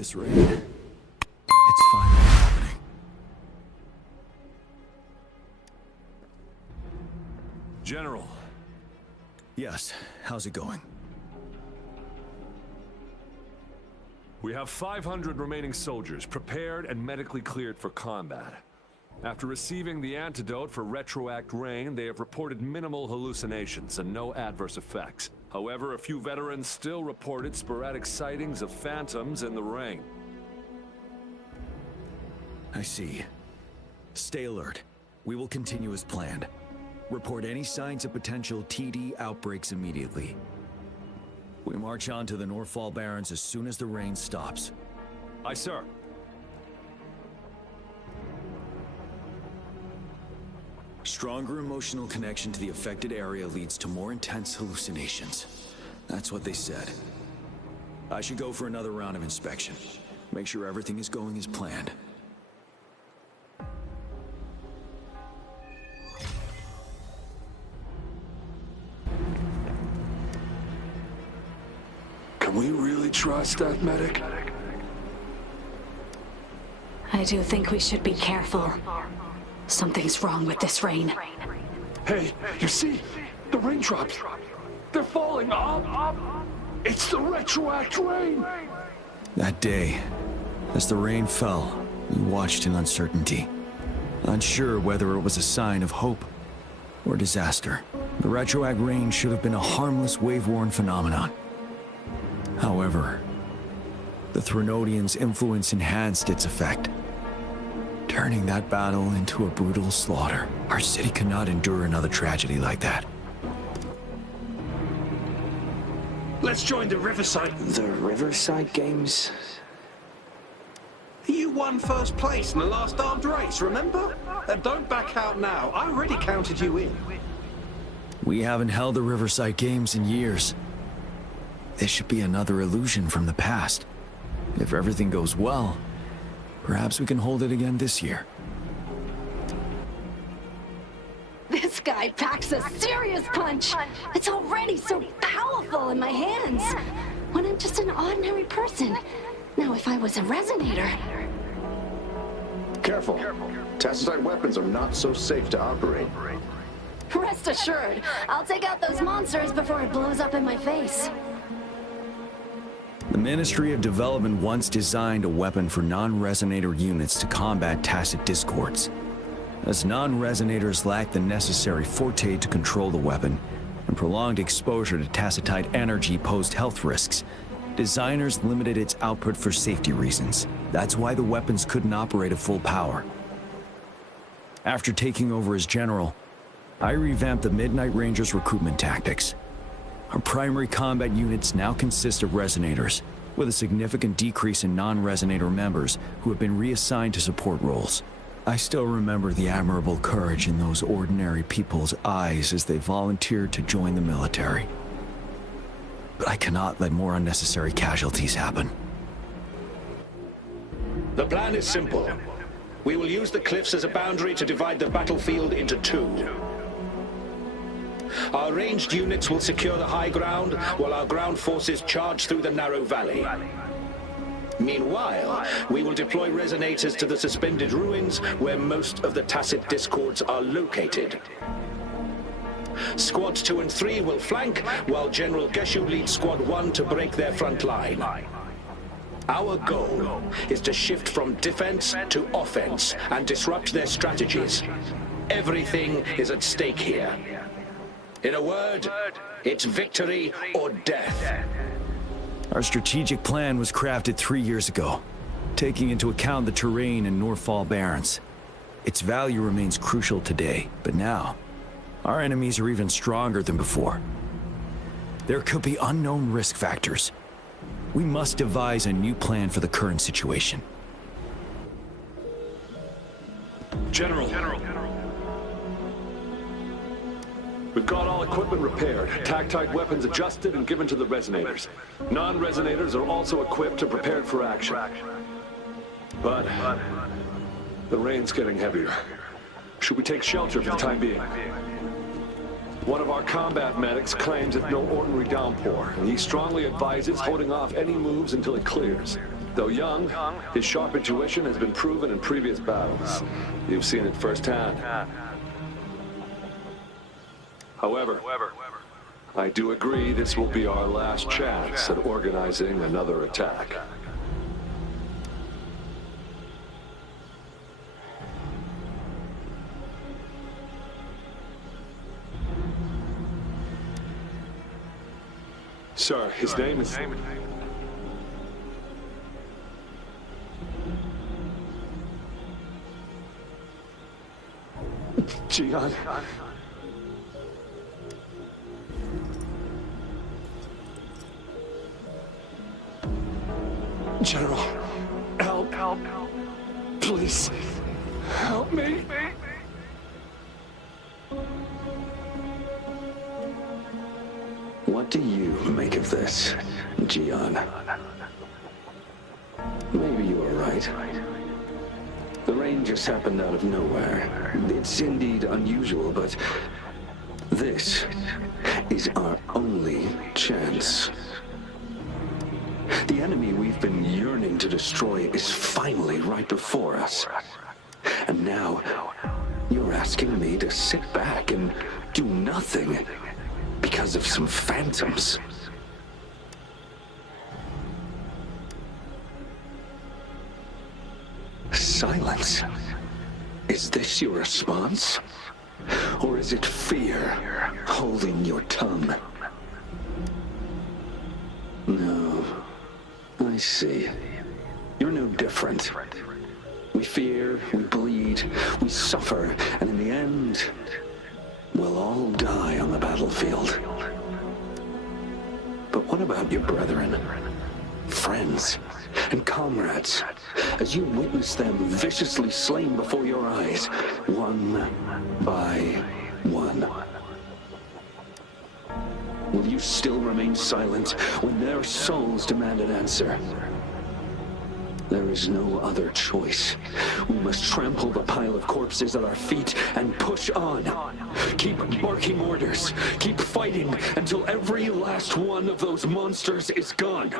This rain. It's finally happening. General. Yes, how's it going? We have 500 remaining soldiers prepared and medically cleared for combat. After receiving the antidote for retroact rain, they have reported minimal hallucinations and no adverse effects. However, a few veterans still reported sporadic sightings of phantoms in the rain. I see. Stay alert. We will continue as planned. Report any signs of potential TD outbreaks immediately. We march on to the Northfall Barrens as soon as the rain stops. Aye, sir. Stronger emotional connection to the affected area leads to more intense hallucinations. That's what they said. I should go for another round of inspection. Make sure everything is going as planned. Can we really trust that medic? I do think we should be careful. Something's wrong with this rain. Hey, you see? The raindrops. They're falling up. It's the retroact rain. That day, as the rain fell, we watched in uncertainty. Unsure whether it was a sign of hope or disaster. The retroact rain should have been a harmless wave-worn phenomenon. However, the Threnodians' influence enhanced its effect, turning that battle into a brutal slaughter. Our city cannot endure another tragedy like that. Let's join the Riverside. The Riverside Games? You won first place in the last armed race, remember? Don't back out now. I already counted you in. We haven't held the Riverside Games in years. This should be another illusion from the past. If everything goes well, perhaps we can hold it again this year. This guy packs a serious punch. It's already so powerful in my hands. When I'm just an ordinary person. Now if I was a resonator... Careful. Tacitite weapons are not so safe to operate. Rest assured, I'll take out those monsters before it blows up in my face. The Ministry of Development once designed a weapon for non-resonator units to combat tacit discords. As non-resonators lack the necessary forte to control the weapon, and prolonged exposure to tacitite energy posed health risks, designers limited its output for safety reasons. That's why the weapons couldn't operate at full power. After taking over as general, I revamped the Midnight Rangers' recruitment tactics. Our primary combat units now consist of resonators, with a significant decrease in non-resonator members who have been reassigned to support roles. I still remember the admirable courage in those ordinary people's eyes as they volunteered to join the military. But I cannot let more unnecessary casualties happen. The plan is simple. We will use the cliffs as a boundary to divide the battlefield into two. Our ranged units will secure the high ground, while our ground forces charge through the narrow valley. Meanwhile, we will deploy resonators to the suspended ruins, where most of the tacit discords are located. Squads 2 and 3 will flank, while General Geshu leads Squad 1 to break their front line. Our goal is to shift from defense to offense and disrupt their strategies. Everything is at stake here. In a word, it's victory or death. Our strategic plan was crafted 3 years ago, taking into account the terrain in Northfall Barrens. Its value remains crucial today, but now, our enemies are even stronger than before. There could be unknown risk factors. We must devise a new plan for the current situation. General. We've got all equipment repaired, tactite weapons adjusted and given to the resonators. Non-resonators are also equipped and prepared for action. But the rain's getting heavier. Should we take shelter for the time being? One of our combat medics claims it's no ordinary downpour, and he strongly advises holding off any moves until it clears. Though young, his sharp intuition has been proven in previous battles. You've seen it firsthand. However, I do agree this will be our last chance at organizing another attack. Sir, his name is... Jian. General, help. Please, help me. What do you make of this, Jian? Maybe you are right. The rain just happened out of nowhere. It's indeed unusual, but this is our only chance. The enemy we've been yearning to destroy is finally right before us. And now, you're asking me to sit back and do nothing because of some phantoms. Silence. Is this your response? Or is it fear holding your tongue? No. I see. You're no different. We fear, we bleed, we suffer, and in the end, we'll all die on the battlefield. But what about your brethren, friends, and comrades, as you witness them viciously slain before your eyes, one by one? Will you still remain silent when their souls demand an answer? There is no other choice. We must trample the pile of corpses at our feet and push on. Keep barking orders. Keep fighting until every last one of those monsters is gone.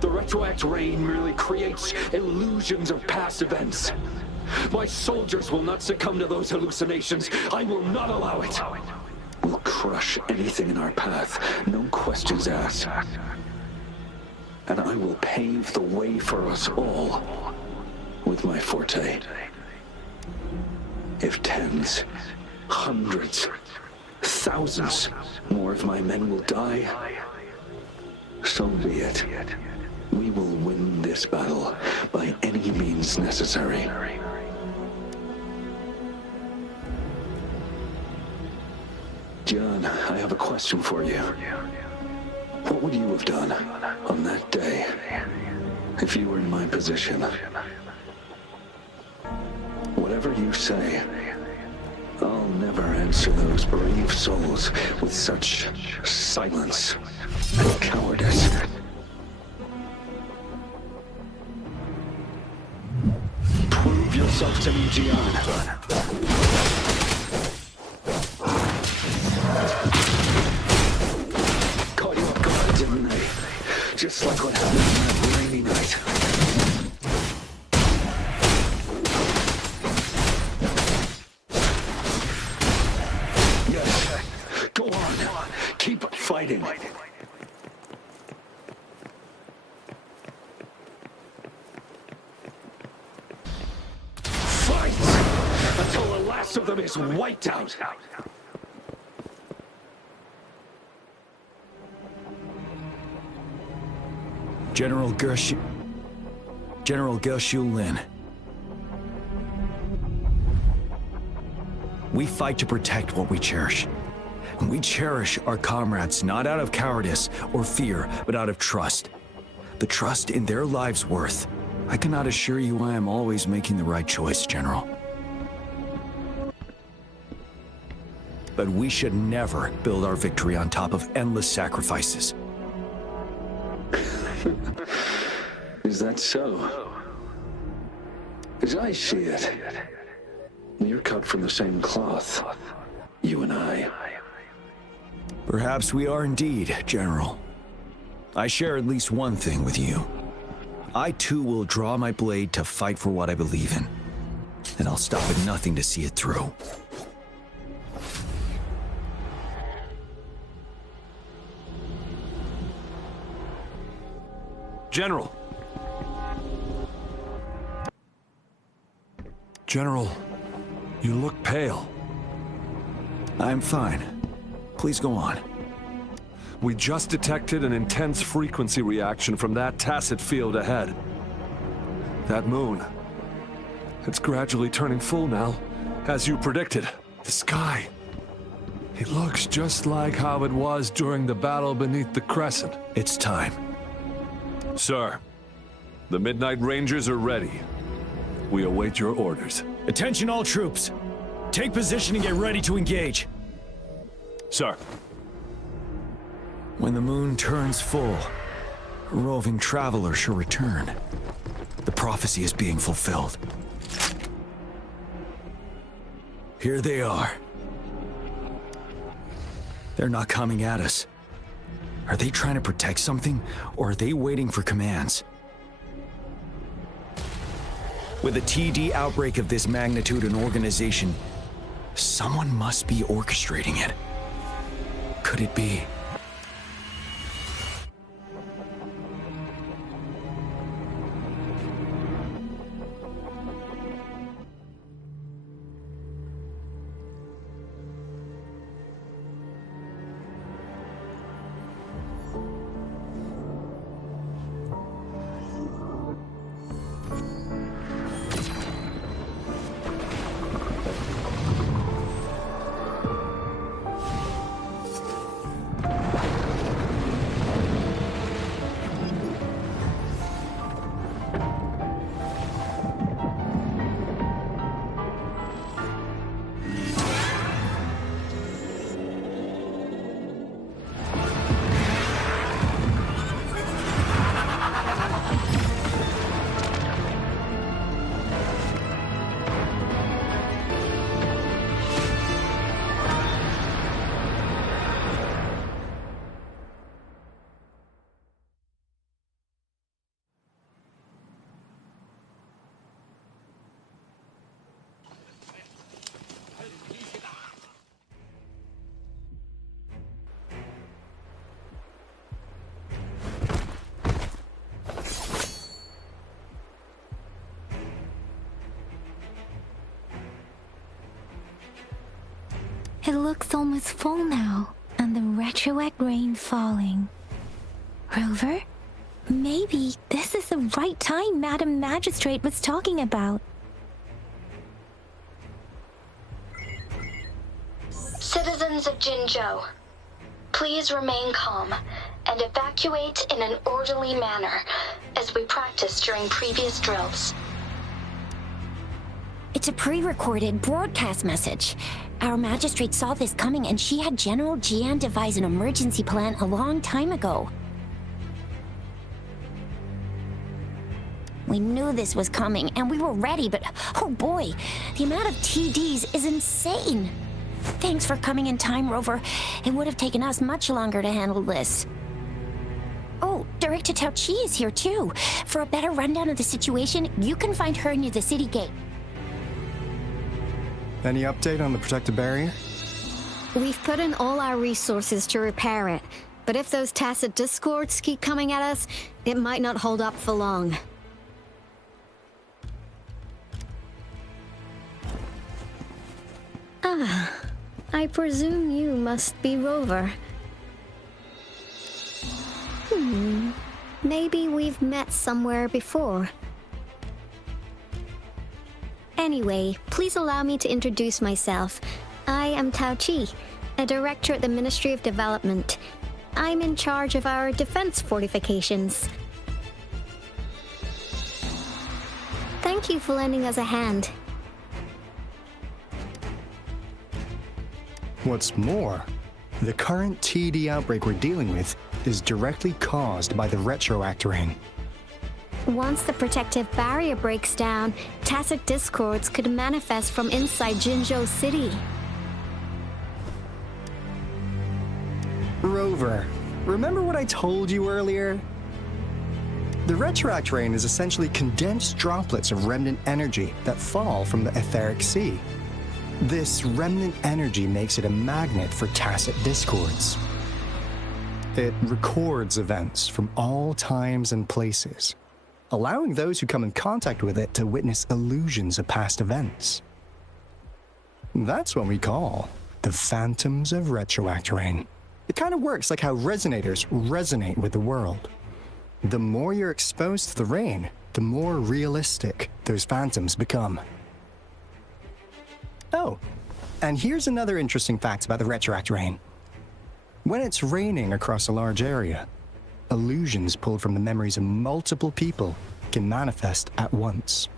The retroact rain merely creates illusions of past events. My soldiers will not succumb to those hallucinations. I will not allow it. We'll crush anything in our path, no questions asked. And I will pave the way for us all with my forte. If tens, hundreds, thousands more of my men will die, so be it. We will win this battle by any means necessary. John, I have a question for you. What would you have done on that day if you were in my position? Whatever you say, I'll never answer those brave souls with such silence and cowardice. Prove yourself to me, Jian. Didn't they? Just like what happened on that rainy night. Yes. Go on. Keep fighting. Fight! Until the last of them is wiped out. General Gershu Lin. We fight to protect what we cherish. And we cherish our comrades not out of cowardice or fear, but out of trust. The trust in their lives' worth. I cannot assure you I am always making the right choice, General. But we should never build our victory on top of endless sacrifices. Is that so? As I see it, you're cut from the same cloth, you and I. Perhaps we are indeed, General. I share at least one thing with you. I too will draw my blade to fight for what I believe in. And I'll stop at nothing to see it through. General! General, you look pale. I'm fine. Please go on. We just detected an intense frequency reaction from that tacit field ahead. That moon. It's gradually turning full now, as you predicted. The sky. It looks just like how it was during the battle beneath the crescent. It's time. Sir, the Midnight Rangers are ready. We await your orders. Attention all troops. Take position and get ready to engage. Sir. When the moon turns full, a roving traveler shall return. The prophecy is being fulfilled. Here they are. They're not coming at us. Are they trying to protect something, or are they waiting for commands? With a TD outbreak of this magnitude and organization, someone must be orchestrating it. Could it be? It looks almost full now, and the retroact rain falling. Rover? Maybe this is the right time Madam Magistrate was talking about. Citizens of Jinzhou, please remain calm and evacuate in an orderly manner as we practiced during previous drills. It's a pre-recorded broadcast message. Our magistrate saw this coming and she had General Jian devise an emergency plan a long time ago. We knew this was coming and we were ready, but oh boy, the amount of TDs is insane. Thanks for coming in time, Rover. It would have taken us much longer to handle this. Oh, Director Tao Chi is here too. For a better rundown of the situation, you can find her near the city gate. Any update on the protective barrier? We've put in all our resources to repair it, but if those tacit discords keep coming at us, it might not hold up for long. Ah, I presume you must be Rover. Maybe we've met somewhere before. Anyway, please allow me to introduce myself. I am Tao Chi, a director at the Ministry of Development. I'm in charge of our defense fortifications. Thank you for lending us a hand. What's more, the current TD outbreak we're dealing with is directly caused by the retroact rain. Once the protective barrier breaks down, tacit discords could manifest from inside Jinzhou City. Rover, remember what I told you earlier? The retroact rain is essentially condensed droplets of remnant energy that fall from the etheric sea. This remnant energy makes it a magnet for tacit discords. It records events from all times and places, allowing those who come in contact with it to witness illusions of past events. That's what we call the phantoms of retroact rain. It kind of works like how resonators resonate with the world. The more you're exposed to the rain, the more realistic those phantoms become. Oh, and here's another interesting fact about the retroact rain. When it's raining across a large area, illusions pulled from the memories of multiple people can manifest at once.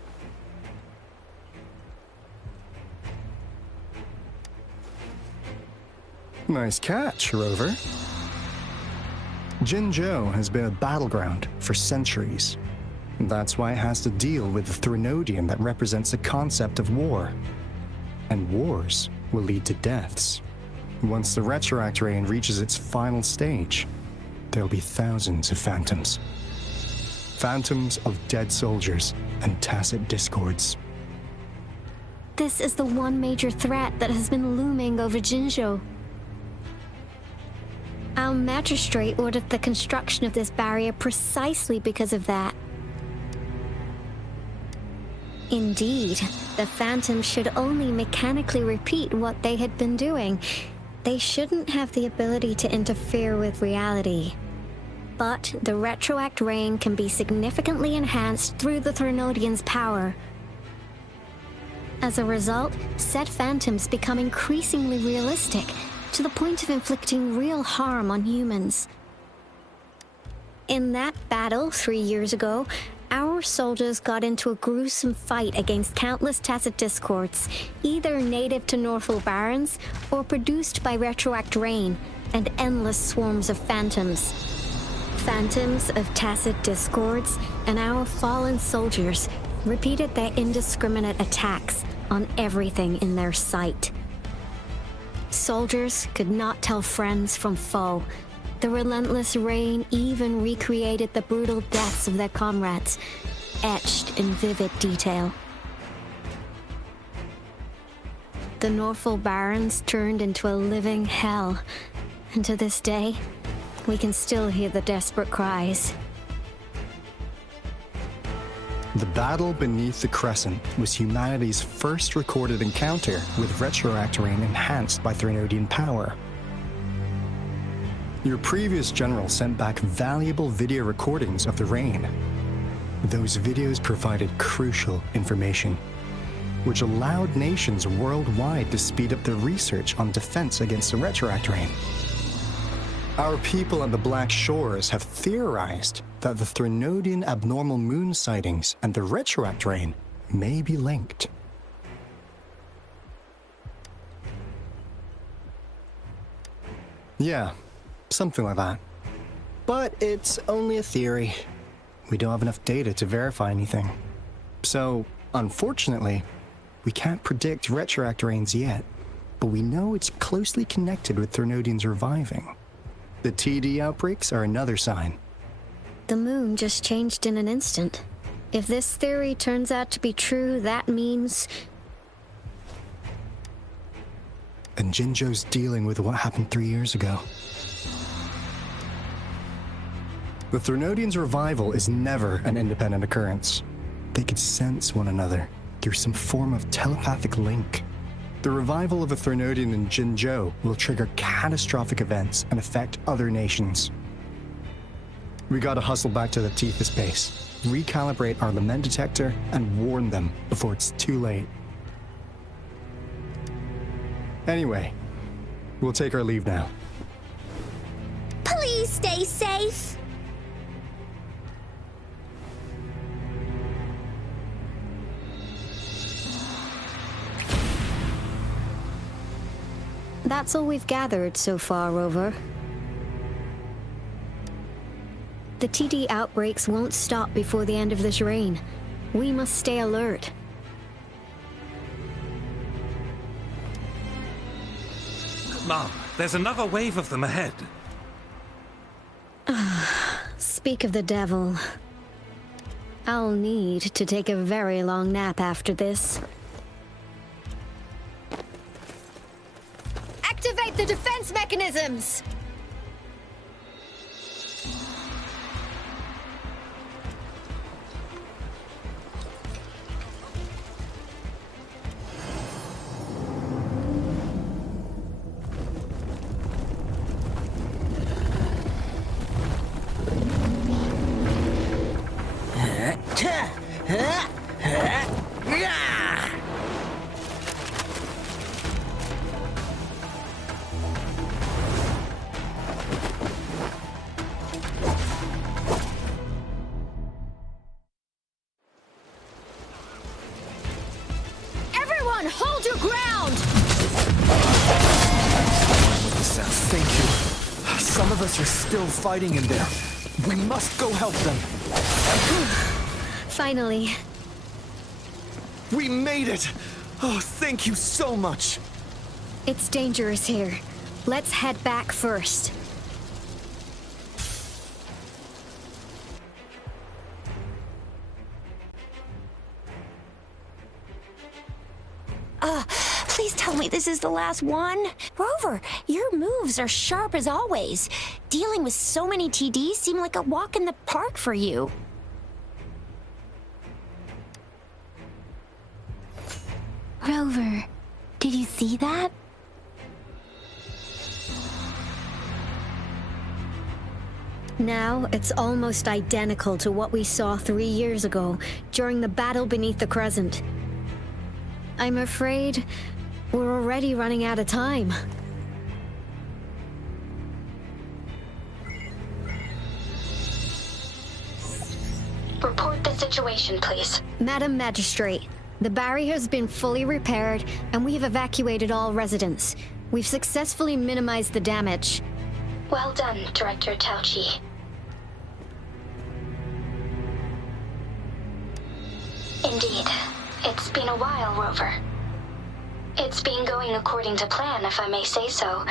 Nice catch, Rover. Jinzhou has been a battleground for centuries. That's why it has to deal with the Threnodian that represents the concept of war. And wars will lead to deaths. Once the retroact rain reaches its final stage, there'll be thousands of phantoms. Phantoms of dead soldiers and tacit discords. This is the one major threat that has been looming over Jinzhou. Our magistrate ordered the construction of this barrier precisely because of that. Indeed, the phantoms should only mechanically repeat what they had been doing. They shouldn't have the ability to interfere with reality. But the retroact rain can be significantly enhanced through the Threnodian's power. As a result, said phantoms become increasingly realistic, to the point of inflicting real harm on humans. In that battle 3 years ago, our soldiers got into a gruesome fight against countless tacit discords, either native to Northwell Barrens or produced by retroact rain and endless swarms of phantoms. Phantoms of tacit discords and our fallen soldiers repeated their indiscriminate attacks on everything in their sight. Soldiers could not tell friends from foe. The relentless rain even recreated the brutal deaths of their comrades, etched in vivid detail. The Northwell Barrens turned into a living hell, and to this day, we can still hear the desperate cries. The battle beneath the Crescent was humanity's first recorded encounter with retroact rain enhanced by Threnodian power. Your previous general sent back valuable video recordings of the rain. Those videos provided crucial information, which allowed nations worldwide to speed up their research on defense against the retroact rain. Our people on the Black Shores have theorized that the Threnodian abnormal moon sightings and the retroact rain may be linked. Yeah, something like that. But it's only a theory. We don't have enough data to verify anything. So, unfortunately, we can't predict retroact rains yet, but we know it's closely connected with Threnodians reviving. The TD outbreaks are another sign. The moon just changed in an instant. If this theory turns out to be true, that means... And Jinzhou's dealing with what happened 3 years ago. The Threnodians' revival is never an independent occurrence. They could sense one another through some form of telepathic link. The revival of a Threnodian in Jinzhou will trigger catastrophic events and affect other nations. We gotta hustle back to the Tethys base, recalibrate our lament detector, and warn them before it's too late. Anyway, we'll take our leave now. Please stay safe. That's all we've gathered so far, Rover. The TD outbreaks won't stop before the end of this reign. We must stay alert. Mom, there's another wave of them ahead. Speak of the devil. I'll need to take a very long nap after this. Activate the defense mechanisms! Everyone, hold your ground! Thank you. Some of us are still fighting in there. We must go help them. Finally. We made it! Oh, thank you so much! It's dangerous here. Let's head back first. Please tell me this is the last one. Rover, your moves are sharp as always. Dealing with so many TDs seem like a walk in the park for you. Rover, did you see that? Now, it's almost identical to what we saw 3 years ago, during the battle beneath the Crescent. I'm afraid we're already running out of time. Report the situation, please. Madam Magistrate, the barrier has been fully repaired, and we have evacuated all residents. We've successfully minimized the damage. Well done, Director Tauchi. Indeed. It's been a while, Rover. It's been going according to plan, if I may say so.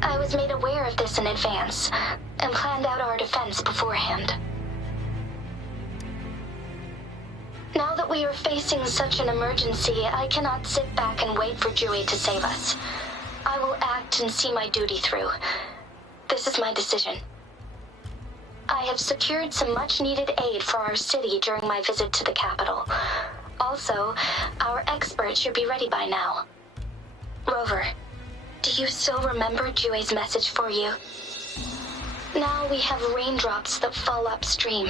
I was made aware of this in advance, and planned out our defense beforehand. Now that we are facing such an emergency, I cannot sit back and wait for Dewey to save us. I will act and see my duty through. This is my decision. I have secured some much-needed aid for our city during my visit to the capital. Also, our experts should be ready by now. Rover, do you still remember Dewey's message for you? Now we have raindrops that fall upstream,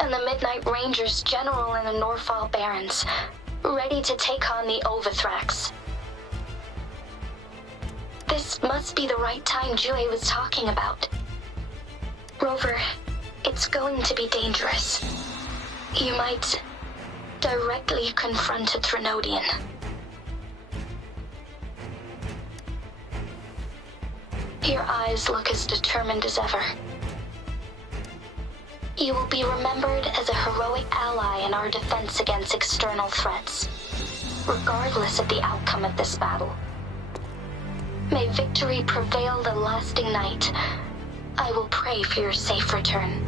and the Midnight Rangers General in the Norfall Barrens, ready to take on the Overthrax. This must be the right time Dewey was talking about. Rover, it's going to be dangerous. You might directly confront a Trinodian. Your eyes look as determined as ever. You will be remembered as a heroic ally in our defense against external threats, regardless of the outcome of this battle. May victory prevail the lasting night. I will pray for your safe return.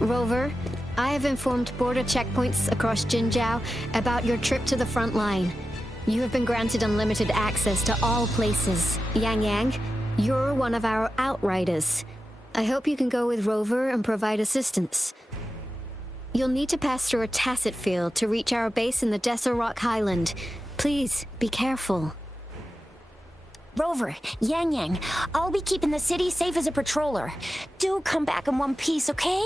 Rover, I have informed border checkpoints across Jinjiao about your trip to the front line. You have been granted unlimited access to all places. Yang Yang, you're one of our outriders. I hope you can go with Rover and provide assistance. You'll need to pass through a tacit field to reach our base in the Desert Rock Highland. Please, be careful. Rover, Yang Yang, I'll be keeping the city safe as a patroller. Do come back in one piece, okay?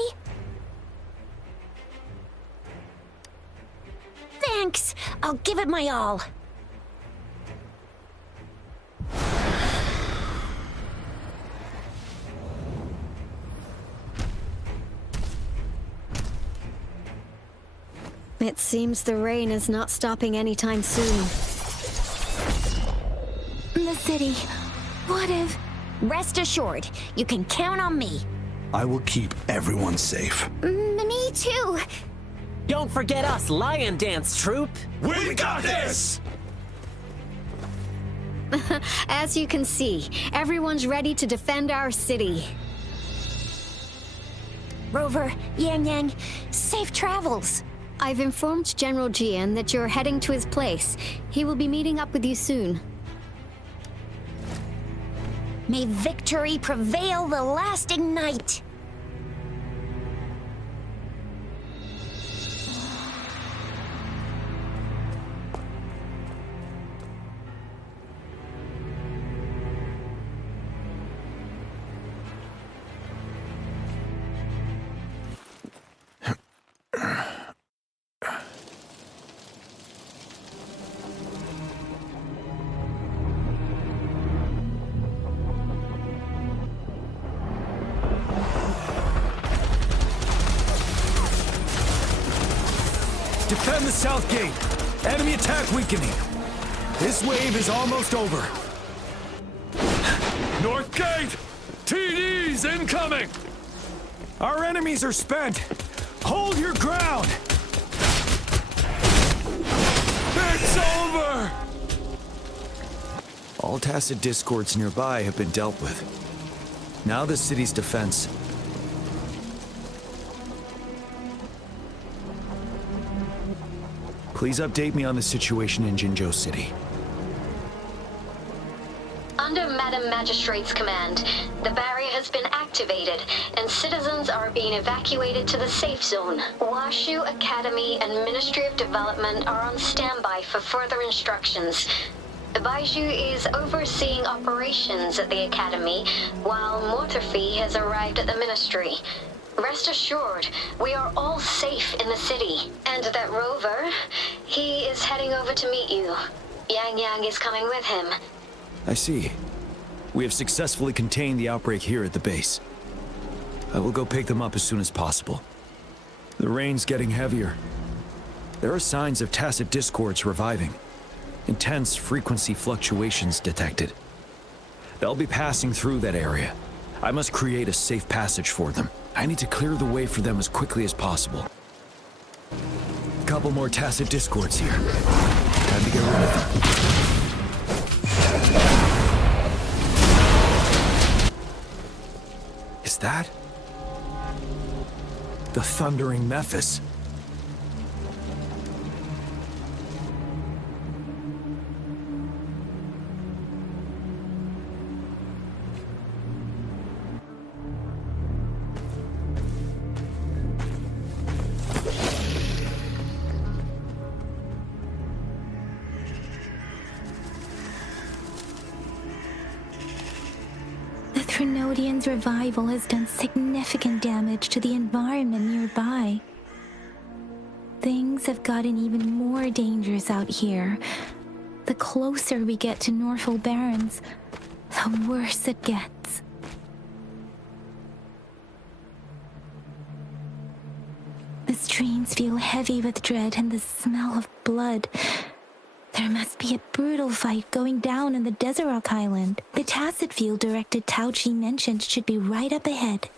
Thanks. I'll give it my all. It seems the rain is not stopping anytime soon. The city. What if... Rest assured, you can count on me. I will keep everyone safe. Me too. Don't forget us, Lion Dance Troop! We got this! As you can see, everyone's ready to defend our city. Rover, Yang Yang, safe travels. I've informed General Jian that you're heading to his place. He will be meeting up with you soon. May victory prevail the lasting night. Defend the south gate. Enemy attack weakening. This wave is almost over. North gate! TDs incoming! Our enemies are spent. Hold your ground. It's over! All tacit discords nearby have been dealt with. Now the city's defense. Please update me on the situation in Jinzhou City. Under Madam Magistrate's command, the barrier has been activated, and citizens are being evacuated to the safe zone. Washu Academy and Ministry of Development are on standby for further instructions. Baiju is overseeing operations at the Academy, while Mortarfi has arrived at the Ministry. Rest assured, we are all safe in the city. And that Rover, he is heading over to meet you. Yang Yang is coming with him. I see. We have successfully contained the outbreak here at the base. I will go pick them up as soon as possible. The rain's getting heavier. There are signs of tacit discords reviving. Intense frequency fluctuations detected. They'll be passing through that area. I must create a safe passage for them. I need to clear the way for them as quickly as possible. A couple more tacit discords here. Time to get rid of them. Is that the thundering Mephis? Trinodian's revival has done significant damage to the environment nearby. Things have gotten even more dangerous out here. The closer we get to Northel Barrens, the worse it gets. The streams feel heavy with dread and the smell of blood. There must be a brutal fight going down in the Desert Island. The tacit field directed Tao Chi mentioned should be right up ahead.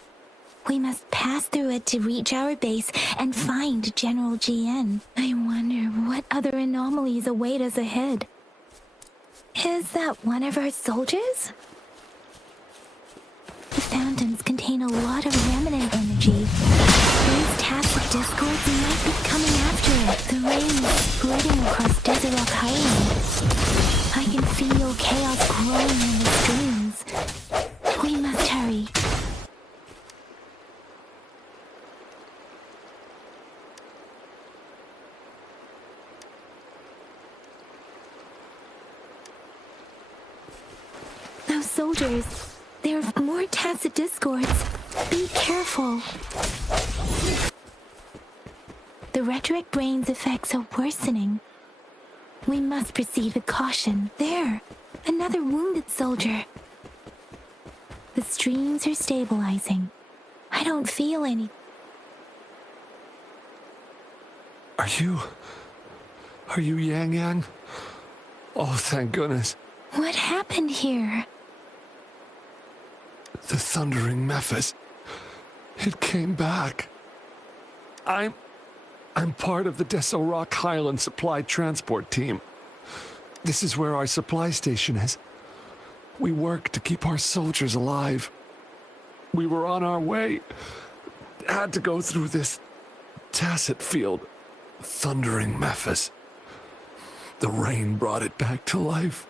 We must pass through it to reach our base and find General Jian. I wonder what other anomalies await us ahead. Is that one of our soldiers? The phantoms contain a lot of remnant energy. These tacit discords might be coming after it. The rain is spreading across Desert Island. I can feel chaos growing in the streams. We must hurry. Those soldiers, there are more tacit discords. Be careful. The rhetoric brain's effects are worsening. We must proceed with caution. There, another wounded soldier. The streams are stabilizing. I don't feel any. Are you Yang Yang? Oh, thank goodness. What happened here? The thundering Mephis. It came back. I'm part of the Deso Rock Highland Supply Transport Team. This is where our supply station is. We work to keep our soldiers alive. We were on our way, had to go through this tacit field. Thundering Memphis. The rain brought it back to life,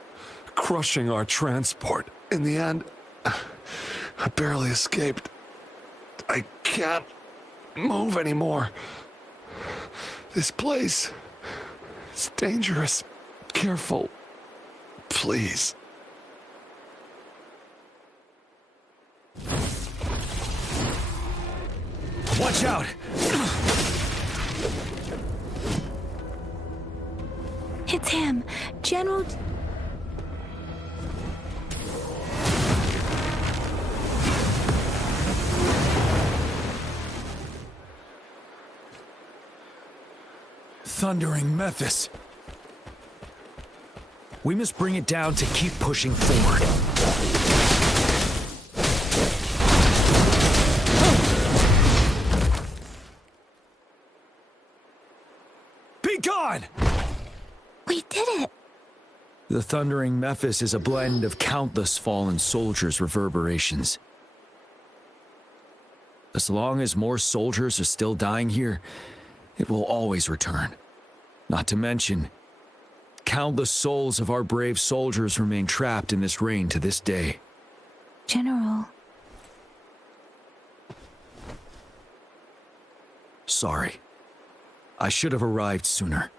crushing our transport. In the end, I barely escaped. I can't move anymore. This place is dangerous. Careful, please. Watch out! It's him, General... Thundering Memphis. We must bring it down to keep pushing forward. Be gone! We did it! The Thundering Memphis is a blend of countless fallen soldiers' reverberations. As long as more soldiers are still dying here, it will always return. Not to mention, countless souls of our brave soldiers remain trapped in this rain to this day. General. Sorry. I should have arrived sooner.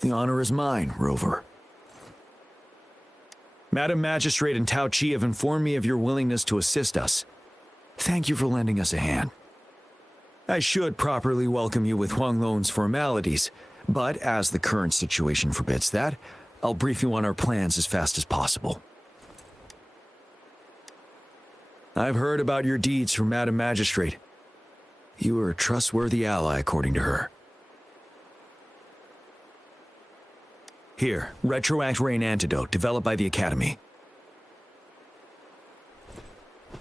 The honor is mine, Rover. Madam Magistrate and Tao Chi have informed me of your willingness to assist us. Thank you for lending us a hand. I should properly welcome you with Huanglong's formalities, but as the current situation forbids that, I'll brief you on our plans as fast as possible. I've heard about your deeds from Madam Magistrate. You are a trustworthy ally, according to her. Here, Retroact Rain Antidote, developed by the Academy.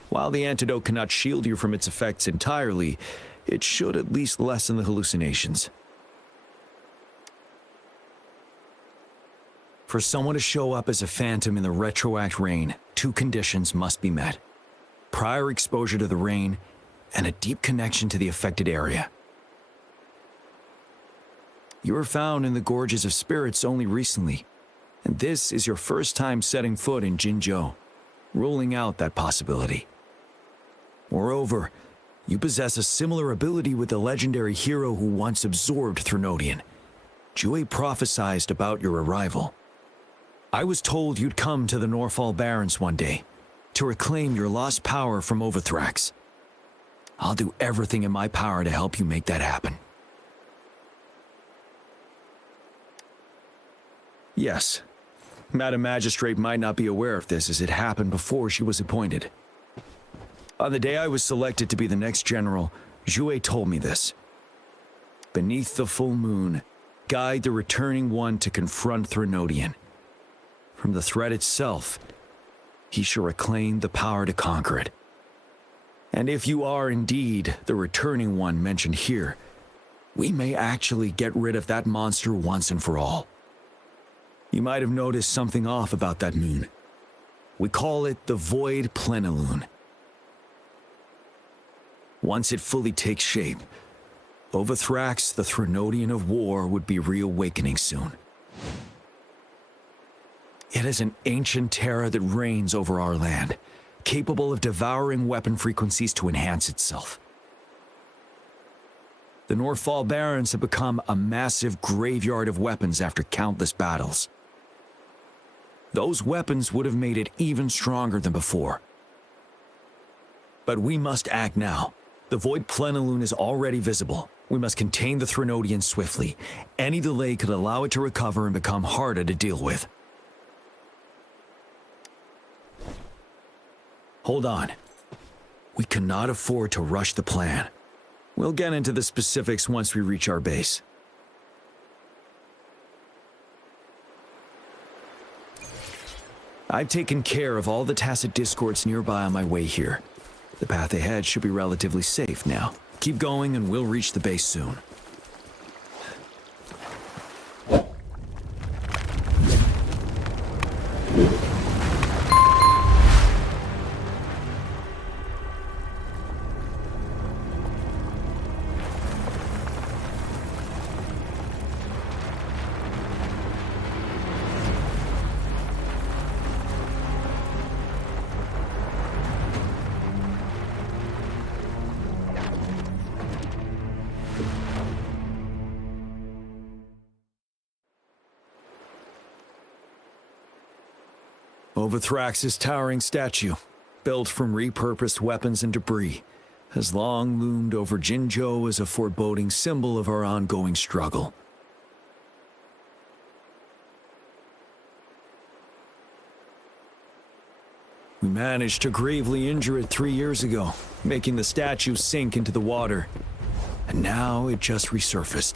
While the antidote cannot shield you from its effects entirely, it should at least lessen the hallucinations. For someone to show up as a phantom in the Retroact Rain, 2 conditions must be met. Prior exposure to the rain, and a deep connection to the affected area. You were found in the Gorges of Spirits only recently, and this is your first time setting foot in Jinzhou, ruling out that possibility. Moreover, you possess a similar ability with the legendary hero who once absorbed Threnodian. Jue prophesied about your arrival. I was told you'd come to the Norfall Barrens one day, to reclaim your lost power from Overthrax. I'll do everything in my power to help you make that happen. Yes, Madam Magistrate might not be aware of this as it happened before she was appointed. On the day I was selected to be the next general, Jue told me this. Beneath the full moon, guide the returning one to confront Threnodian. From the threat itself, he shall reclaim the power to conquer it. And if you are indeed the returning one mentioned here, we may actually get rid of that monster once and for all. You might have noticed something off about that moon. We call it the Void Plenilune. Once it fully takes shape, Overthrax, the Threnodian of War, would be reawakening soon. It is an ancient terror that reigns over our land, capable of devouring weapon frequencies to enhance itself. The Norfall Barrens have become a massive graveyard of weapons after countless battles. Those weapons would have made it even stronger than before. But we must act now. The Void Plenilune is already visible. We must contain the Threnodian swiftly. Any delay could allow it to recover and become harder to deal with. Hold on. We cannot afford to rush the plan. We'll get into the specifics once we reach our base. I've taken care of all the tacit discords nearby on my way here. The path ahead should be relatively safe now. Keep going and we'll reach the base soon. Overthrax's towering statue, built from repurposed weapons and debris, has long loomed over Jinzhou as a foreboding symbol of our ongoing struggle. We managed to gravely injure it 3 years ago, making the statue sink into the water. And now it just resurfaced.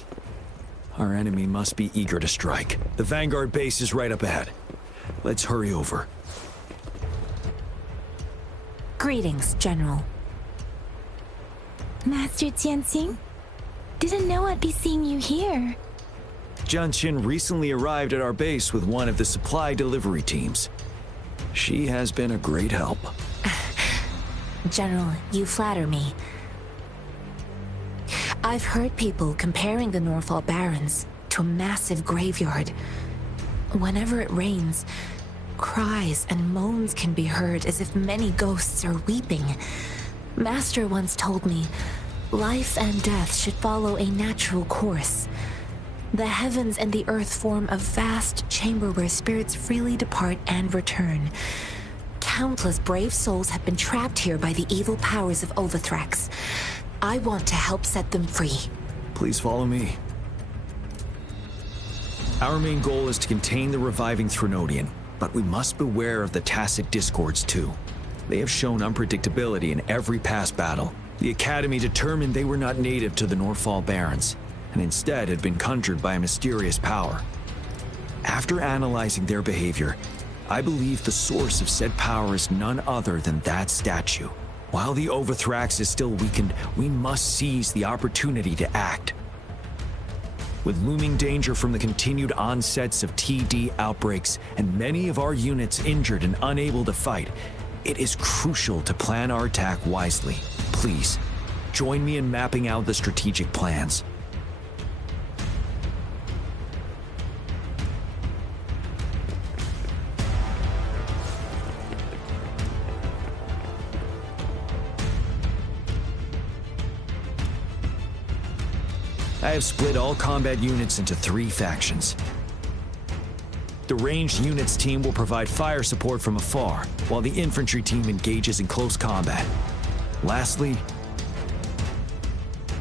Our enemy must be eager to strike. The Vanguard base is right up ahead. Let's hurry over. Greetings, General. Master Jianxing? Didn't know I'd be seeing you here. Jianqin recently arrived at our base with one of the supply delivery teams. She has been a great help. General, you flatter me. I've heard people comparing the Norfall Barrens to a massive graveyard. Whenever it rains, cries and moans can be heard as if many ghosts are weeping. Master once told me, life and death should follow a natural course. The heavens and the earth form a vast chamber where spirits freely depart and return. Countless brave souls have been trapped here by the evil powers of Overthrax. I want to help set them free. Please follow me. Our main goal is to contain the reviving Threnodian, but we must beware of the tacit discords too. They have shown unpredictability in every past battle. The Academy determined they were not native to the Norfall Barrens, and instead had been conjured by a mysterious power. After analyzing their behavior, I believe the source of said power is none other than that statue. While the Overthrax is still weakened, we must seize the opportunity to act. With looming danger from the continued onsets of TD outbreaks and many of our units injured and unable to fight, it is crucial to plan our attack wisely. Please, join me in mapping out the strategic plans. I have split all combat units into 3 factions. The ranged units team will provide fire support from afar, while the infantry team engages in close combat. Lastly,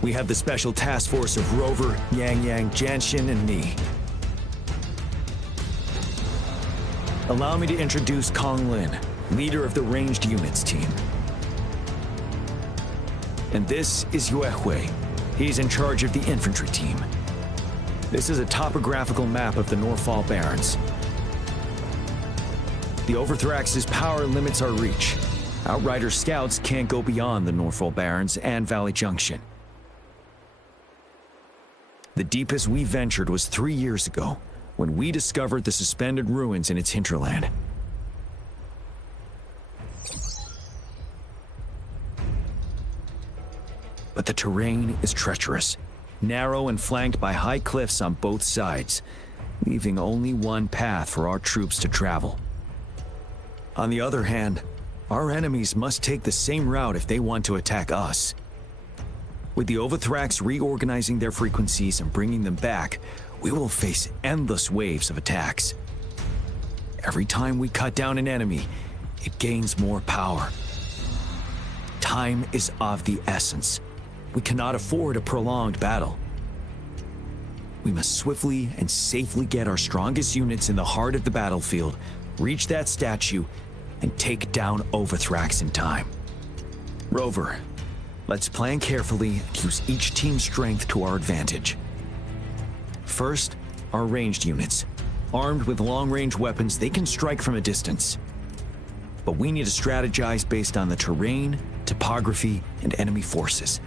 we have the special task force of Rover, Yang, Jianxin, and me. Allow me to introduce Kong Lin, leader of the ranged units team. And this is Yue Hui. He's in charge of the infantry team. This is a topographical map of the Norfall Barrens. The Overthrax's power limits our reach. Outrider scouts can't go beyond the Norfall Barrens and Valley Junction. The deepest we ventured was 3 years ago, when we discovered the suspended ruins in its hinterland. But the terrain is treacherous, narrow and flanked by high cliffs on both sides, leaving only one path for our troops to travel. On the other hand, our enemies must take the same route if they want to attack us. With the Overthrax reorganizing their frequencies and bringing them back, we will face endless waves of attacks. Every time we cut down an enemy, it gains more power. Time is of the essence. We cannot afford a prolonged battle. We must swiftly and safely get our strongest units in the heart of the battlefield, reach that statue, and take down Overthrax in time. Rover, let's plan carefully and use each team's strength to our advantage. First, our ranged units. Armed with long-range weapons, they can strike from a distance. But we need to strategize based on the terrain, topography, and enemy forces.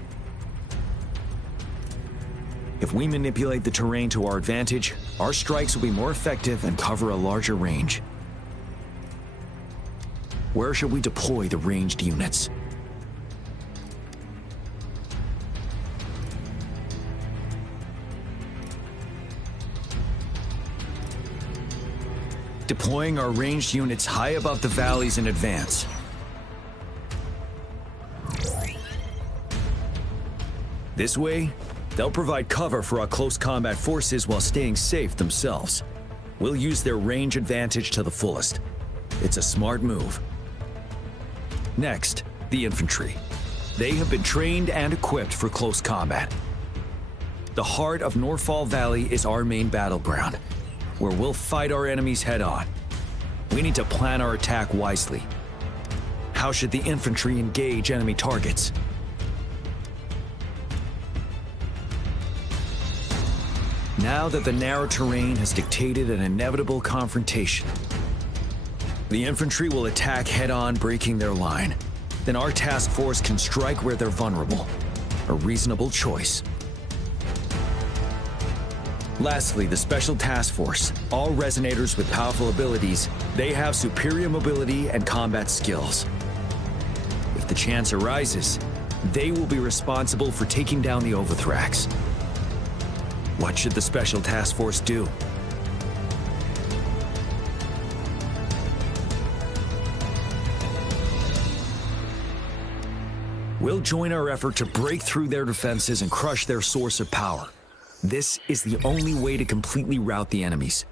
If we manipulate the terrain to our advantage, our strikes will be more effective and cover a larger range. Where should we deploy the ranged units? Deploying our ranged units high above the valleys in advance. This way, they'll provide cover for our close combat forces while staying safe themselves. We'll use their range advantage to the fullest. It's a smart move. Next, the infantry. They have been trained and equipped for close combat. The heart of Norfall Valley is our main battleground, where we'll fight our enemies head-on. We need to plan our attack wisely. How should the infantry engage enemy targets? Now that the narrow terrain has dictated an inevitable confrontation, the infantry will attack head-on, breaking their line. Then our task force can strike where they're vulnerable. A reasonable choice. Lastly, the Special Task Force. All resonators with powerful abilities, they have superior mobility and combat skills. If the chance arises, they will be responsible for taking down the Overthrax. What should the Special Task Force do? We'll join our effort to break through their defenses and crush their source of power. This is the only way to completely rout the enemies.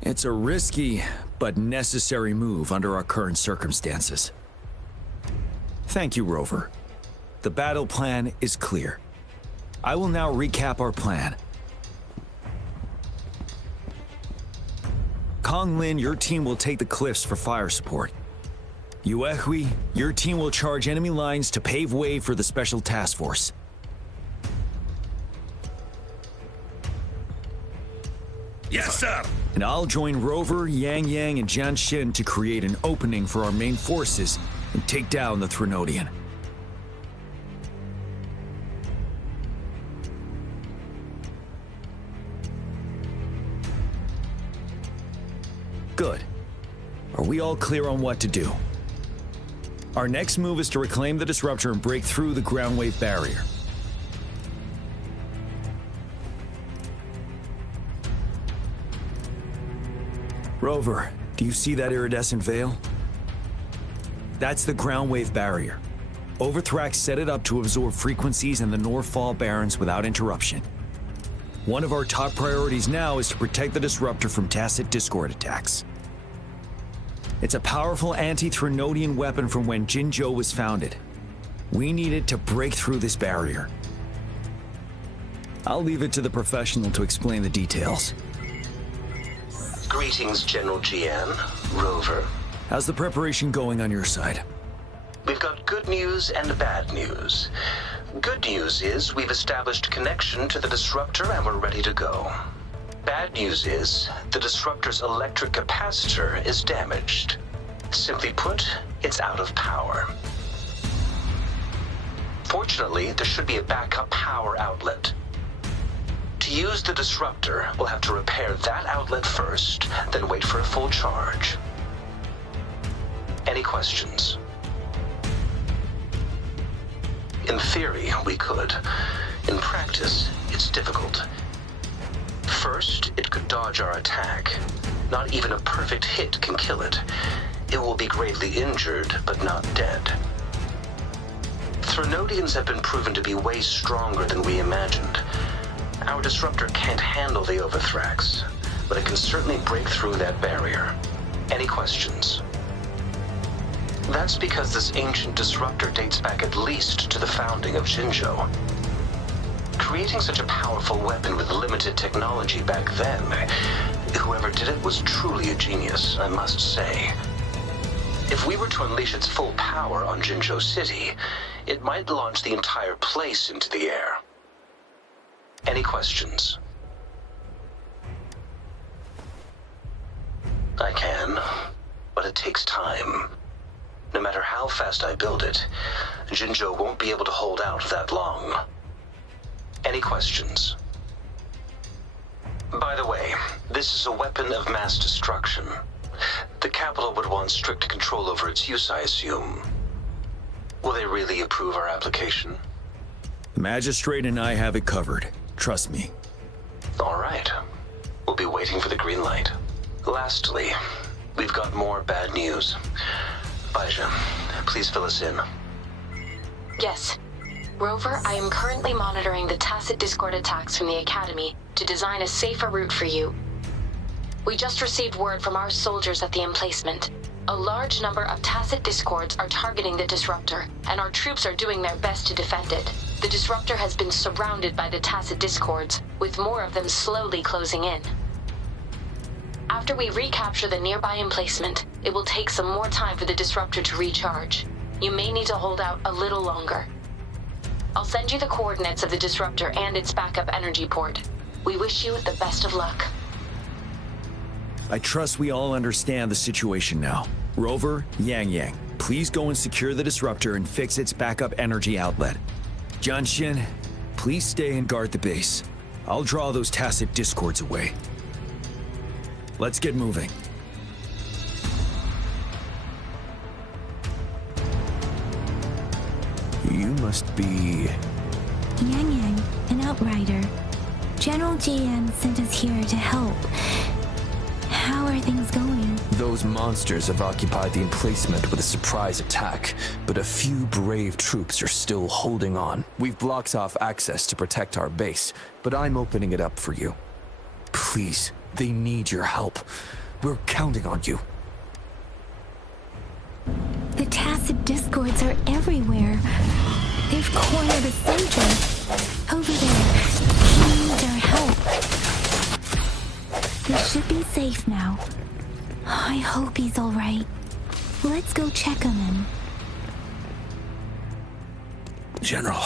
It's a risky, but necessary move under our current circumstances. Thank you, Rover. The battle plan is clear. I will now recap our plan. Kong Lin, your team will take the cliffs for fire support. Yuehui, your team will charge enemy lines to pave way for the Special Task Force. Yes, sir! And I'll join Rover, Yang Yang, and Jian Xin to create an opening for our main forces and take down the Threnodian. Good. Are we all clear on what to do? Our next move is to reclaim the disruptor and break through the ground wave barrier. Rover, do you see that iridescent veil? That's the ground wave barrier. Overthrax set it up to absorb frequencies in the Norfall Barrens without interruption. One of our top priorities now is to protect the disruptor from tacit discord attacks. It's a powerful anti-Threnodian weapon from when Jinzhou was founded. We need it to break through this barrier. I'll leave it to the professional to explain the details. Greetings, General Jian, Rover. How's the preparation going on your side? We've got good news and bad news. Good news is we've established connection to the disruptor and we're ready to go. Bad news is the disruptor's electric capacitor is damaged. Simply put, it's out of power. Fortunately, there should be a backup power outlet. To use the disruptor, we'll have to repair that outlet first, then wait for a full charge. Any questions? In theory, we could. In practice, it's difficult. First, it could dodge our attack. Not even a perfect hit can kill it. It will be gravely injured, but not dead. Threnodians have been proven to be way stronger than we imagined. Our disruptor can't handle the Overthrax, but it can certainly break through that barrier. Any questions? That's because this ancient disruptor dates back at least to the founding of Jinzhou. Creating such a powerful weapon with limited technology back then, whoever did it was truly a genius, I must say. If we were to unleash its full power on Jinzhou City, it might launch the entire place into the air. Any questions? I can, but it takes time. No matter how fast I build it, Jinzhou won't be able to hold out that long. Any questions? By the way, this is a weapon of mass destruction. The Capitol would want strict control over its use, I assume. Will they really approve our application? The Magistrate and I have it covered. Trust me. All right. We'll be waiting for the green light. Lastly, we've got more bad news. Baizha, please fill us in. Yes. Rover, I am currently monitoring the tacit discord attacks from the Academy to design a safer route for you. We just received word from our soldiers at the emplacement. A large number of Tacet Discords are targeting the Disruptor, and our troops are doing their best to defend it. The Disruptor has been surrounded by the Tacet Discords, with more of them slowly closing in. After we recapture the nearby emplacement, it will take some more time for the Disruptor to recharge. You may need to hold out a little longer. I'll send you the coordinates of the Disruptor and its backup energy port. We wish you the best of luck. I trust we all understand the situation now. Rover, Yang, please go and secure the Disruptor and fix its backup energy outlet. Jianxin, please stay and guard the base. I'll draw those Tacet Discords away. Let's get moving. You must be... Yang, an outrider. General JN sent us here to help. How are things going? Those monsters have occupied the emplacement with a surprise attack, but a few brave troops are still holding on. We've blocked off access to protect our base, but I'm opening it up for you. Please, they need your help. We're counting on you. The Tacet Discords are everywhere. They've cornered the center. Over there. He needs our help. We should be safe now. I hope he's all right. Let's go check on him. General,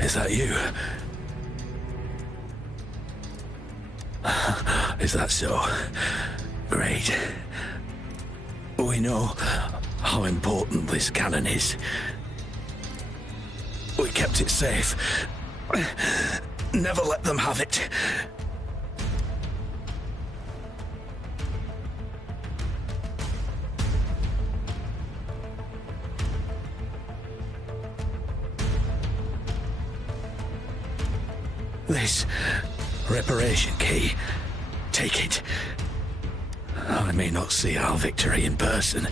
is that you? Is that so? Great. We know how important this cannon is. We kept it safe. Never let them have it. This reparation key, take it. I may not see our victory in person,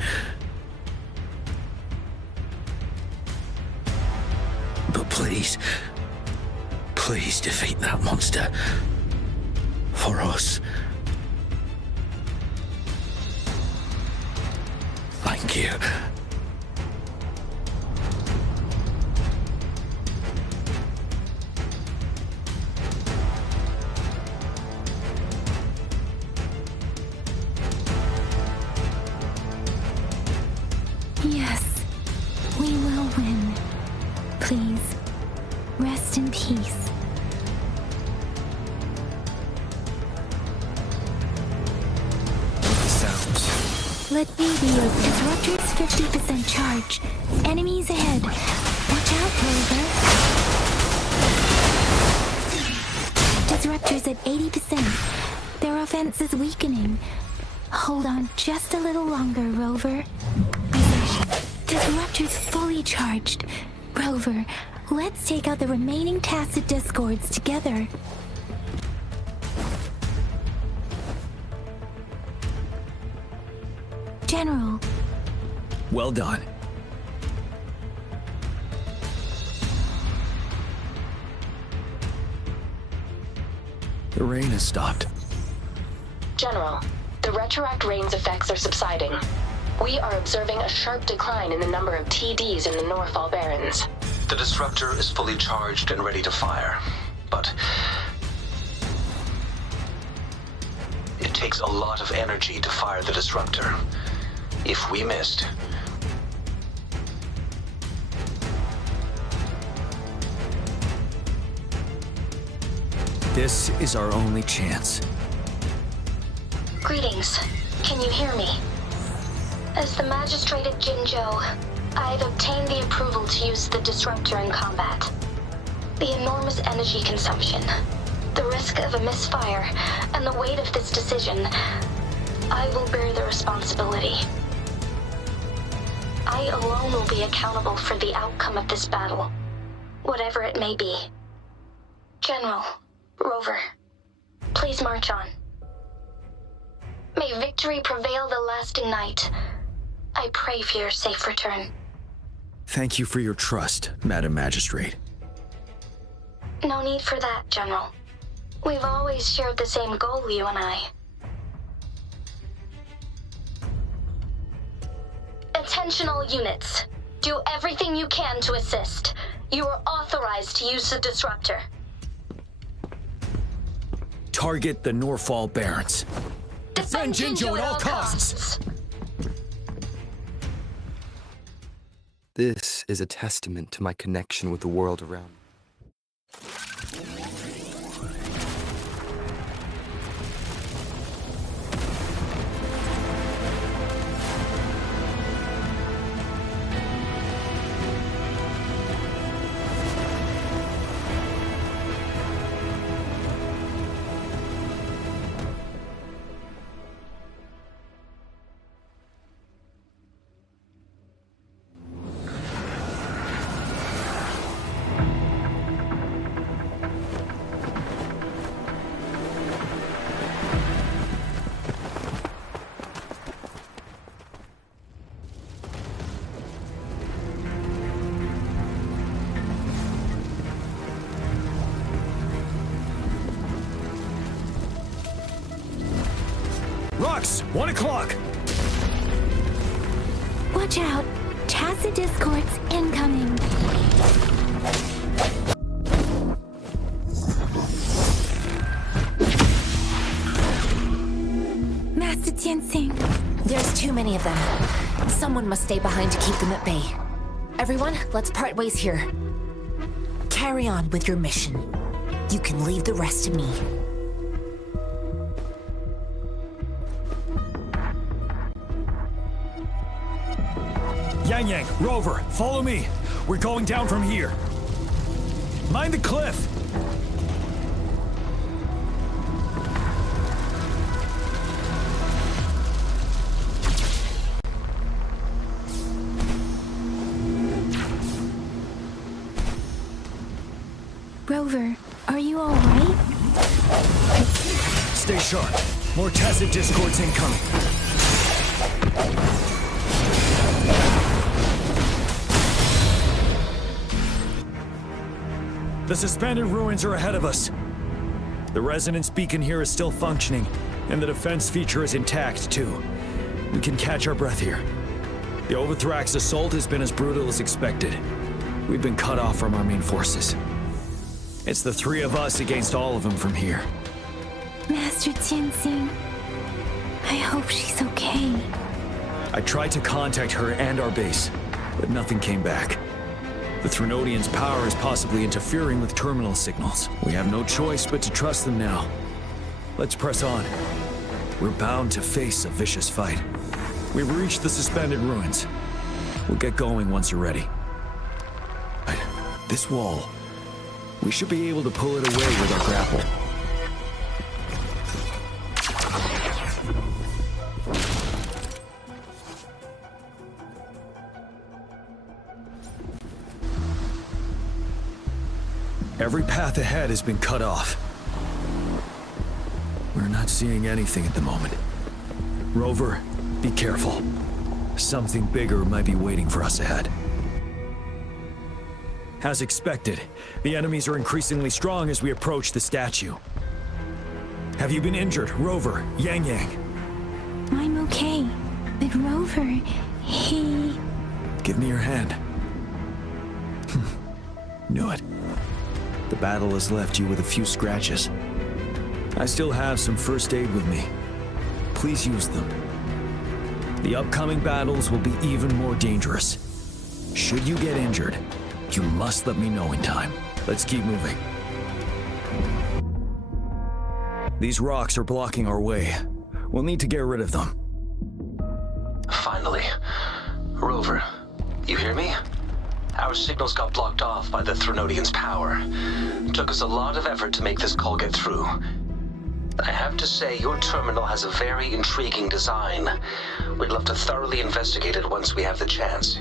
but please, please defeat that monster. For us. Thank you. Yes, we will win. Please, rest in peace. Sounds. Let me be your Disruptor's 50% charge. Enemies ahead. Watch out, Rover. Disruptor's at 80%. Their offense is weakening. Hold on just a little longer, Rover. Disruptor's fully charged. Rover, let's take out the remaining Tacet Discords together. General. Well done. The rain has stopped. General, the Retroact rain's effects are subsiding. We are observing a sharp decline in the number of TDs in the Norfall Barrens. The Disruptor is fully charged and ready to fire, but it takes a lot of energy to fire the Disruptor. If we missed, This is our only chance. Greetings. Can you hear me? As the Magistrate at Jinzhou, I've obtained the approval to use the Disruptor in combat. The enormous energy consumption, the risk of a misfire, and the weight of this decision, I will bear the responsibility. I alone will be accountable for the outcome of this battle, whatever it may be. General, Rover, please march on. May victory prevail the lasting night. I pray for your safe return. Thank you for your trust, Madam Magistrate. No need for that, General. We've always shared the same goal, you and I. Attention all units. Do everything you can to assist. You are authorized to use the disruptor. Target the Norfall Barrens. Defend Jinjo at all costs! This is a testament to my connection with the world around me. Rux, 1 o'clock! Watch out! Tacit discords incoming! Master Tianxing. There's too many of them. Someone must stay behind to keep them at bay. Everyone, let's part ways here. Carry on with your mission. You can leave the rest to me. Yang, Rover, follow me. We're going down from here. Mind the cliff. Rover, are you all right? Stay sharp. More tacit discords incoming. The suspended ruins are ahead of us. The resonance beacon here is still functioning, and the defense feature is intact, too. We can catch our breath here. The Overthrax assault has been as brutal as expected. We've been cut off from our main forces. It's the 3 of us against all of them from here. Master Tianxing, I hope she's okay. I tried to contact her and our base, but nothing came back. The Threnodians' power is possibly interfering with terminal signals. We have no choice but to trust them now. Let's press on. We're bound to face a vicious fight. We've reached the suspended ruins. We'll get going once you're ready. This wall. We should be able to pull it away with our grapple. Every path ahead has been cut off. We're not seeing anything at the moment. Rover, be careful. Something bigger might be waiting for us ahead. As expected, the enemies are increasingly strong as we approach the statue. Have you been injured, Rover, Yang? I'm okay, but Rover, he... Give me your hand. Knew it. The battle has left you with a few scratches. I still have some first aid with me. Please use them. The upcoming battles will be even more dangerous. Should you get injured, you must let me know in time. Let's keep moving. These rocks are blocking our way. We'll need to get rid of them. Finally. Rover, you hear me? Our signals got blocked off by the Threnodians' power. It took us a lot of effort to make this call get through. I have to say, your terminal has a very intriguing design. We'd love to thoroughly investigate it once we have the chance.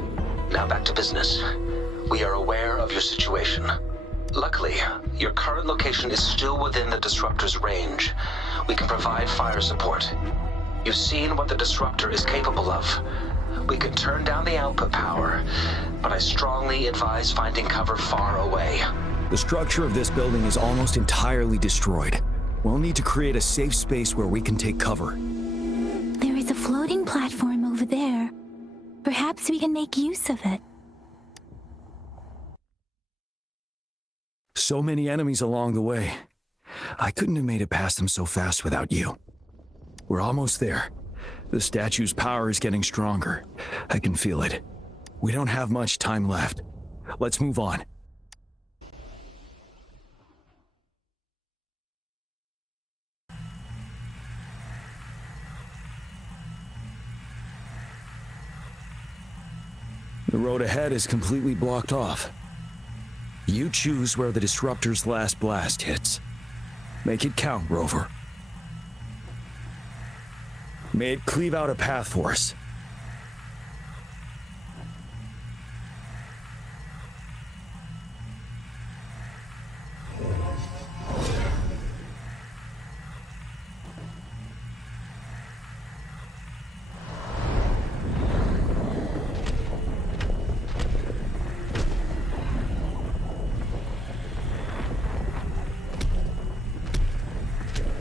Now back to business. We are aware of your situation. Luckily, your current location is still within the disruptor's range. We can provide fire support. You've seen what the disruptor is capable of. We can turn down the output power, but I strongly advise finding cover far away. The structure of this building is almost entirely destroyed. We'll need to create a safe space where we can take cover. There is a floating platform over there. Perhaps we can make use of it. So many enemies along the way. I couldn't have made it past them so fast without you. We're almost there. The statue's power is getting stronger. I can feel it. We don't have much time left. Let's move on. The road ahead is completely blocked off. You choose where the Disruptor's last blast hits. Make it count, Rover. May it cleave out a path for us.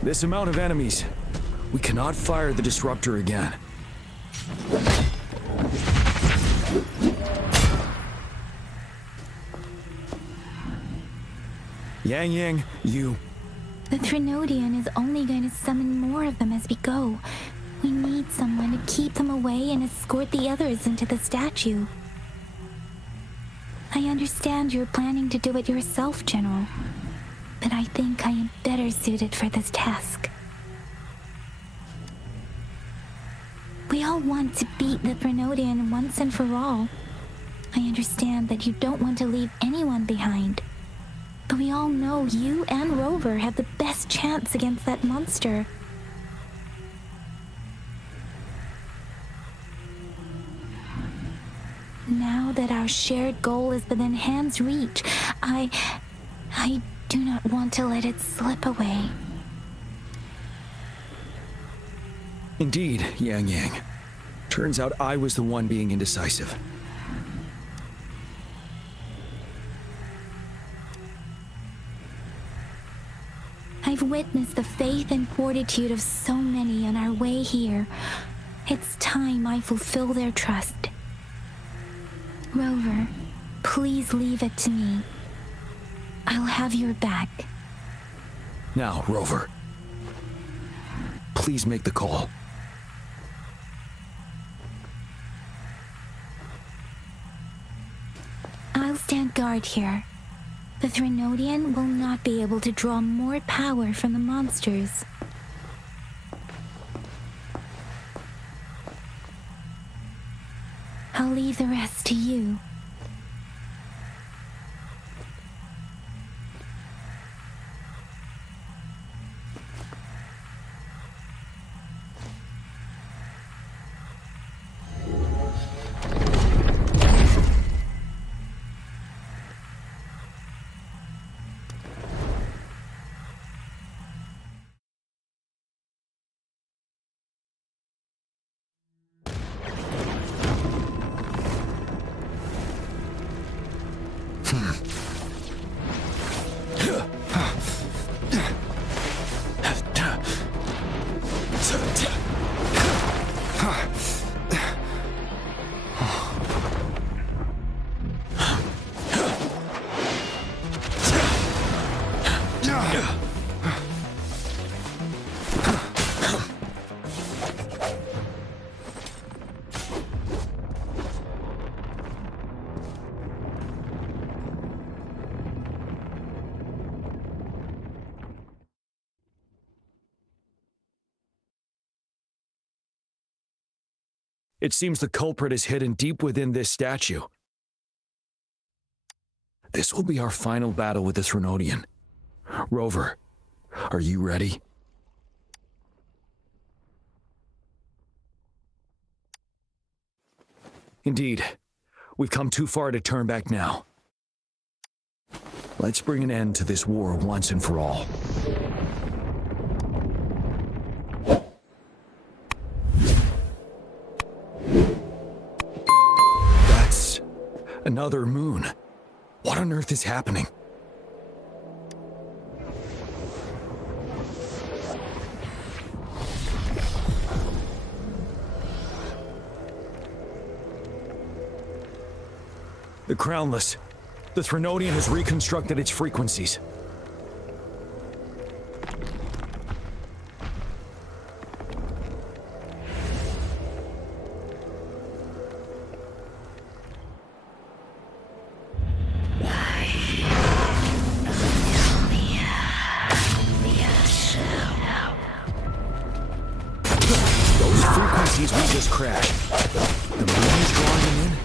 This amount of enemies, we cannot fire the Disruptor again. Yang, you... The Threnodian is only going to summon more of them as we go. We need someone to keep them away and escort the others into the statue. I understand you're planning to do it yourself, General. But I think I am better suited for this task. We all want to beat the Threnodian once and for all. I understand that you don't want to leave anyone behind. But we all know you and Rover have the best chance against that monster. Now that our shared goal is within hand's reach, I do not want to let it slip away. Indeed, Yang. Turns out I was the one being indecisive. I've witnessed the faith and fortitude of so many on our way here. It's time I fulfill their trust. Rover, please leave it to me. I'll have your back. Now, Rover. Please make the call. I'll stand guard here. The Threnodian will not be able to draw more power from the monsters. I'll leave the rest to you. It seems the culprit is hidden deep within this statue. This will be our final battle with the Threnodian. Rover, are you ready? Indeed, we've come too far to turn back now. Let's bring an end to this war once and for all. That's another moon. What on earth is happening? The Crownless. The Threnodian has reconstructed its frequencies. Those frequencies we just crashed. The moon's drawing them in?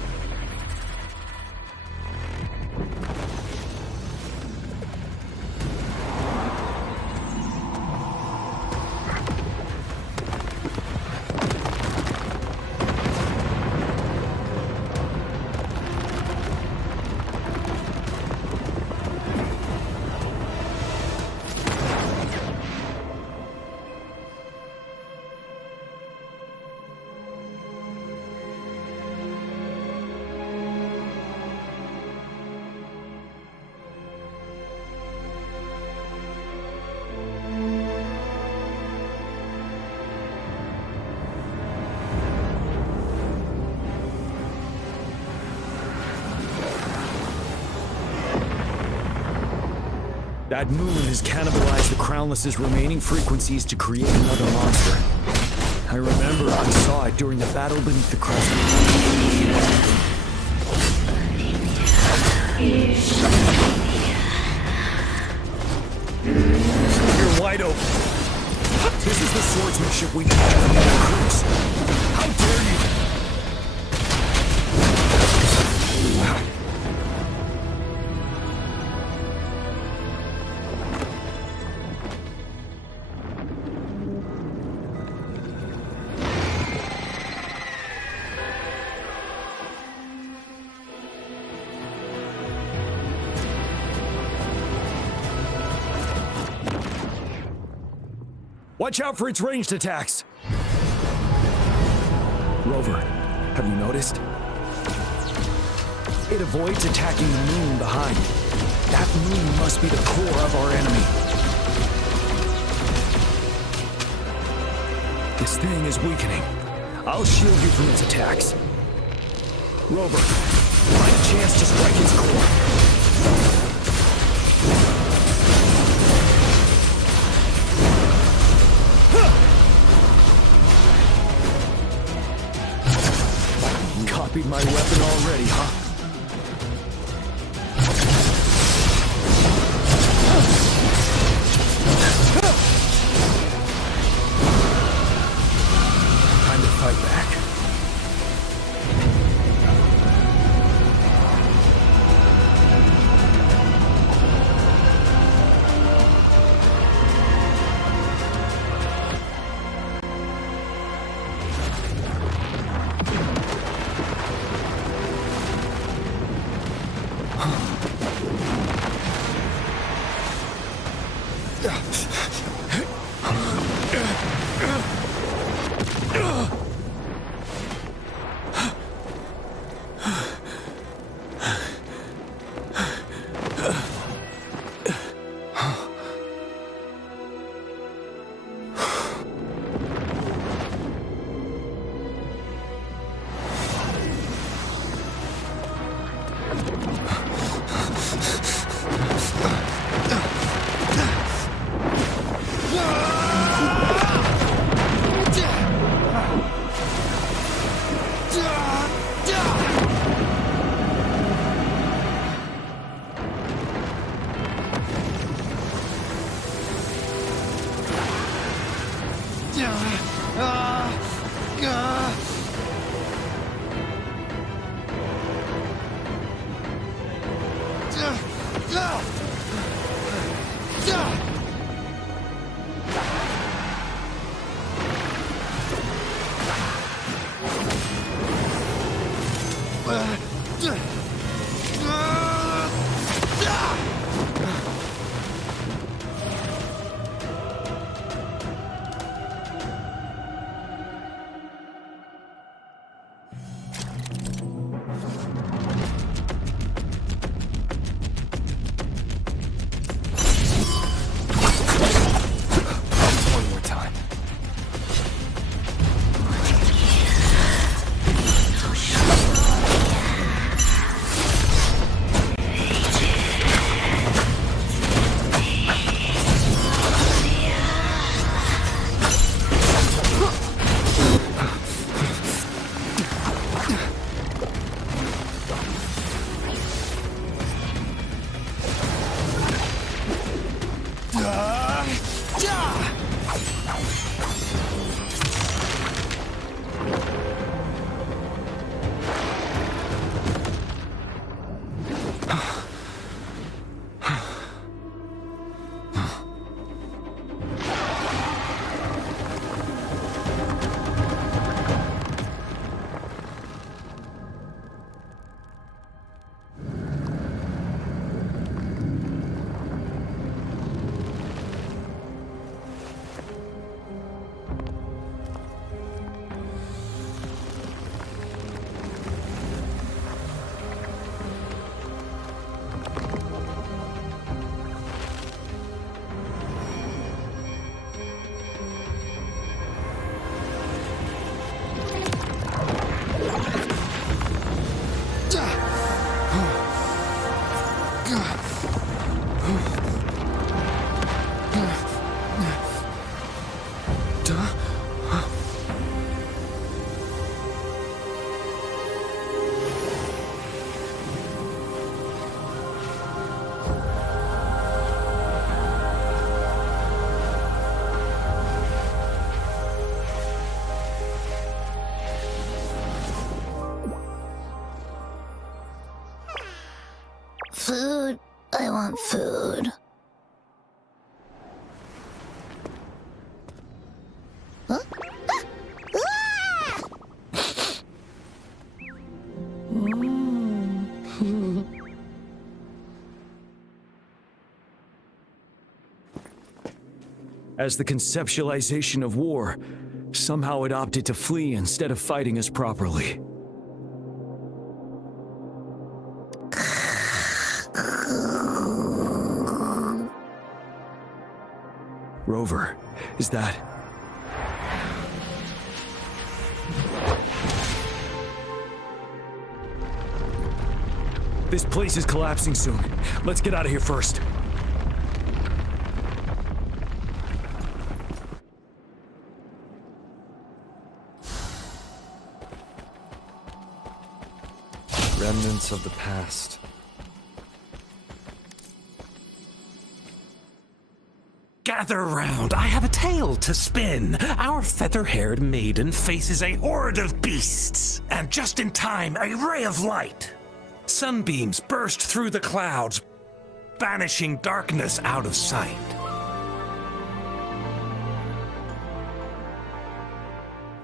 That moon has cannibalized the Crownless's remaining frequencies to create another monster. I remember I saw it during the battle beneath the crest. You're wide open. This is the swordsmanship we need to terminate our crews. How dare you! Watch out for its ranged attacks! Rover, have you noticed? It avoids attacking the moon behind. That moon must be the core of our enemy. This thing is weakening. I'll shield you from its attacks. Rover, find a chance to strike its core. Copied my weapon already, huh? Time to fight back. Food. I want food. Huh? As the conceptualization of war, somehow it opted to flee instead of fighting us properly. Rover, is that... This place is collapsing soon. Let's get out of here first. Remnants of the past. Gather round, I have a tale to spin. Our feather-haired maiden faces a horde of beasts. And just in time, a ray of light. Sunbeams burst through the clouds, banishing darkness out of sight.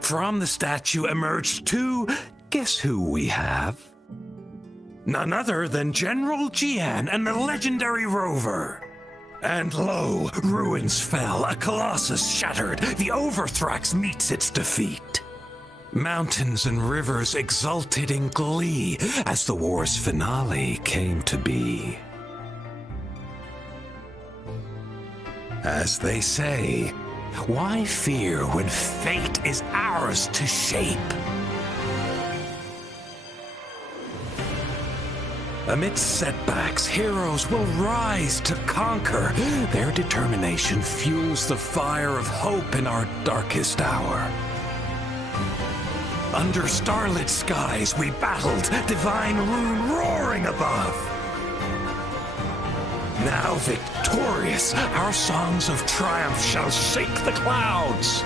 From the statue emerged two... Guess who we have? None other than General Jian and the legendary Rover. And lo, ruins fell, a colossus shattered, the Overthrax meets its defeat. Mountains and rivers exulted in glee as the war's finale came to be. As they say, why fear when fate is ours to shape? Amidst setbacks, heroes will rise to conquer. Their determination fuels the fire of hope in our darkest hour. Under starlit skies we battled, divine rune roaring above. Now victorious, our songs of triumph shall shake the clouds.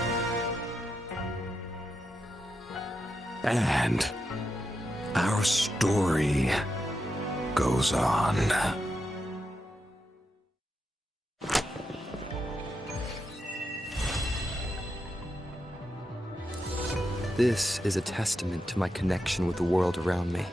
And our story goes on. This is a testament to my connection with the world around me.